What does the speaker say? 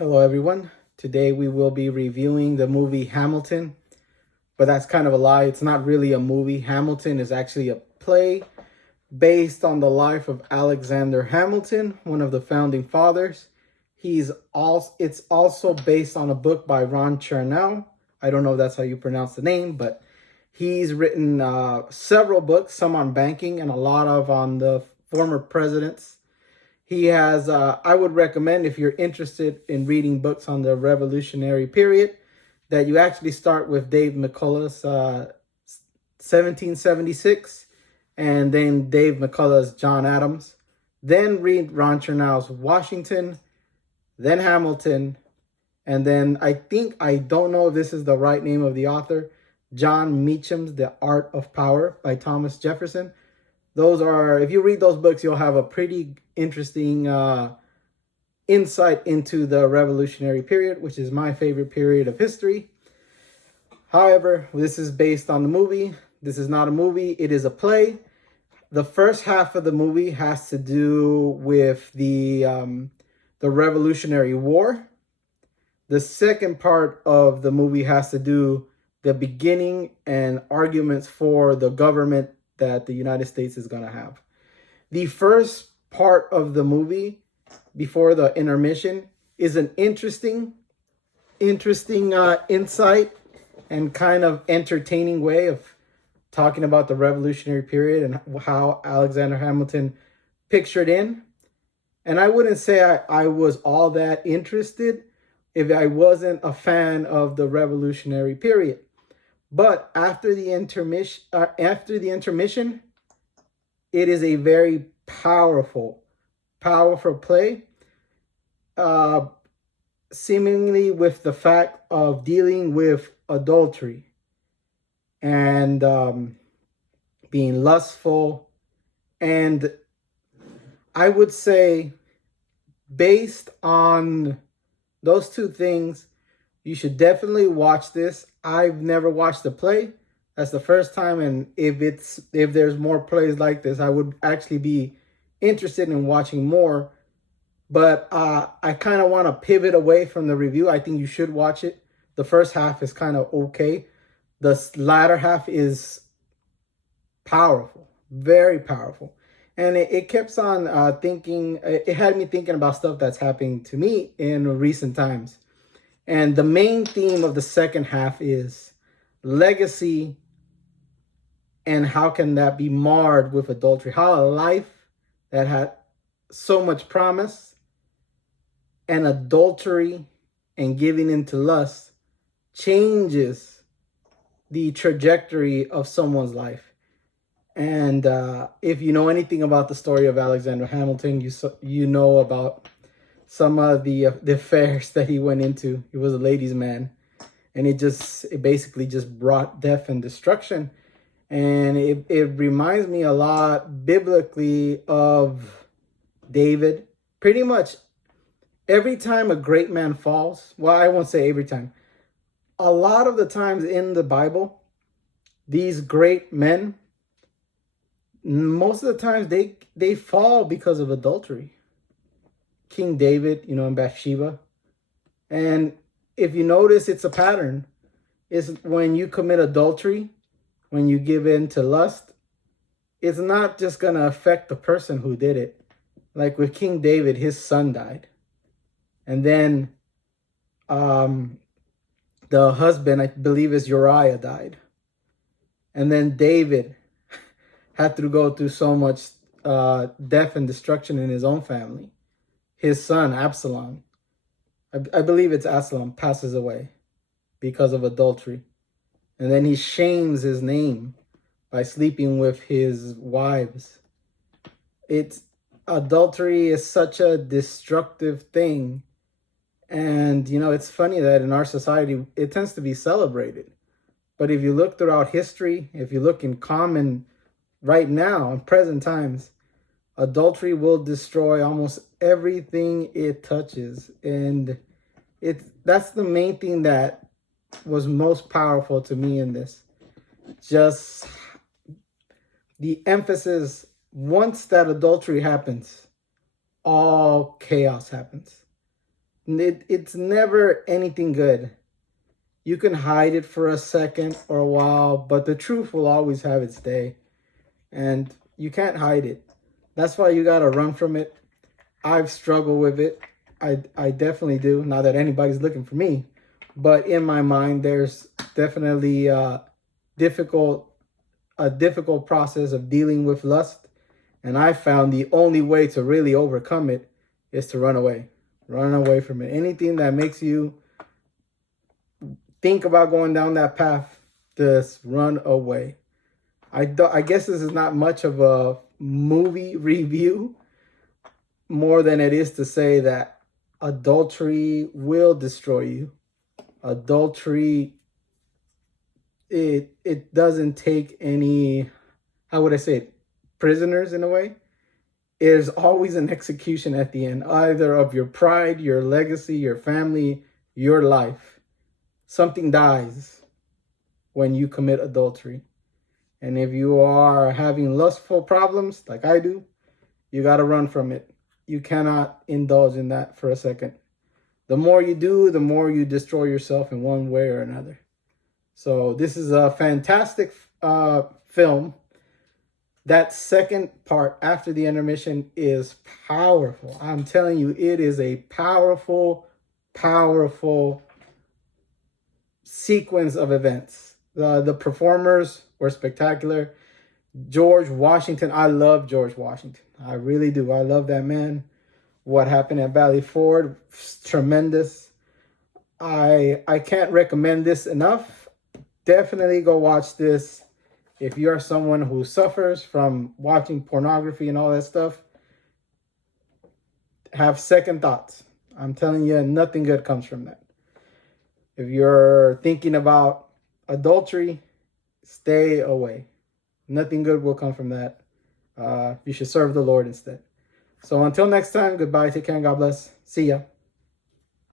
Hello, everyone. Today we will be reviewing the movie Hamilton, but that's kind of a lie. It's not really a movie. Hamilton is actually a play based on the life of Alexander Hamilton, one of the founding fathers. It's also based on a book by Ron Chernow. I don't know if that's how you pronounce the name, but he's written several books, some on banking and a lot of on the former presidents. He has, I would recommend if you're interested in reading books on the Revolutionary period, that you actually start with Dave McCullough's 1776 and then Dave McCullough's John Adams. Then read Ron Chernow's Washington, then Hamilton, and then I don't know if this is the right name of the author, John Meacham's The Art of Power by Thomas Jefferson. Those are, if you read those books, you'll have a pretty interesting insight into the Revolutionary period, which is my favorite period of history. However, this is based on the movie. This is not a movie, it is a play. The first half of the movie has to do with the Revolutionary War. The second part of the movie has to do the beginning and arguments for the government that the United States is going to have. The first part of the movie, before the intermission, is an interesting insight and kind of entertaining way of talking about the Revolutionary period and how Alexander Hamilton pictured in. And I wouldn't say I was all that interested if I wasn't a fan of the Revolutionary period. But after the intermission, it is a very powerful play, seemingly with the fact of dealing with adultery and being lustful. And I would say, based on those two things, you should definitely watch this. I've never watched the play. That's the first time, and if there's more plays like this, I would actually be interested in watching more. But I kind of want to pivot away from the review. I think you should watch it. The first half is kind of okay. The latter half is powerful, very powerful. And it keeps on thinking, it had me thinking about stuff that's happening to me in recent times. And the main theme of the second half is legacy and how can that be marred with adultery. How a life that had so much promise and adultery and giving into lust changes the trajectory of someone's life. And if you know anything about the story of Alexander Hamilton, you know about some of the affairs that he went into. He was a ladies' man, and it basically just brought death and destruction. And it reminds me a lot biblically of David. Pretty much every time a great man falls, well, I won't say every time, a lot of the times in the Bible, these great men, most of the times they fall because of adultery. King David, and Bathsheba. And if you notice, it's a pattern. It's when you commit adultery, when you give in to lust, it's not just going to affect the person who did it. Like with King David, his son died. And then the husband, I believe is Uriah, died. And then David had to go through so much death and destruction in his own family. His son, Absalom, I believe it's Absalom, passes away because of adultery. And then he shames his name by sleeping with his wives. Adultery is such a destructive thing. And, it's funny that in our society, it tends to be celebrated. But if you look throughout history, if you look in common right now, in present times, adultery will destroy almost everything it touches. And that's the main thing that was most powerful to me in this. Just the emphasis, once that adultery happens, all chaos happens. It's never anything good. You can hide it for a second or a while, but the truth will always have its day. And you can't hide it. That's why you got to run from it. I've struggled with it. I definitely do. Not that anybody's looking for me. But in my mind, there's definitely difficult a difficult process of dealing with lust. And I found the only way to really overcome it is to run away. Run away from it. Anything that makes you think about going down that path, just run away. I guess this is not much of a movie review, more than it is to say that adultery will destroy you. Adultery, it doesn't take any, how would I say it, prisoners in a way. There's always an execution at the end, either of your pride, your legacy, your family, your life. Something dies when you commit adultery. And if you are having lustful problems, like I do, you got to run from it. You cannot indulge in that for a second. The more you do, the more you destroy yourself in one way or another. So this is a fantastic film. That second part after the intermission is powerful. I'm telling you, it is a powerful, powerful sequence of events. The performers were spectacular. George Washington, I love George Washington. I really do. I love that man. What happened at Valley Ford, tremendous. I can't recommend this enough. Definitely go watch this. If you are someone who suffers from watching pornography and all that stuff, have second thoughts. I'm telling you, nothing good comes from that. If you're thinking about adultery, stay away. Nothing good will come from that. You should serve the Lord instead. So until next time, goodbye, take care, and God bless. See ya.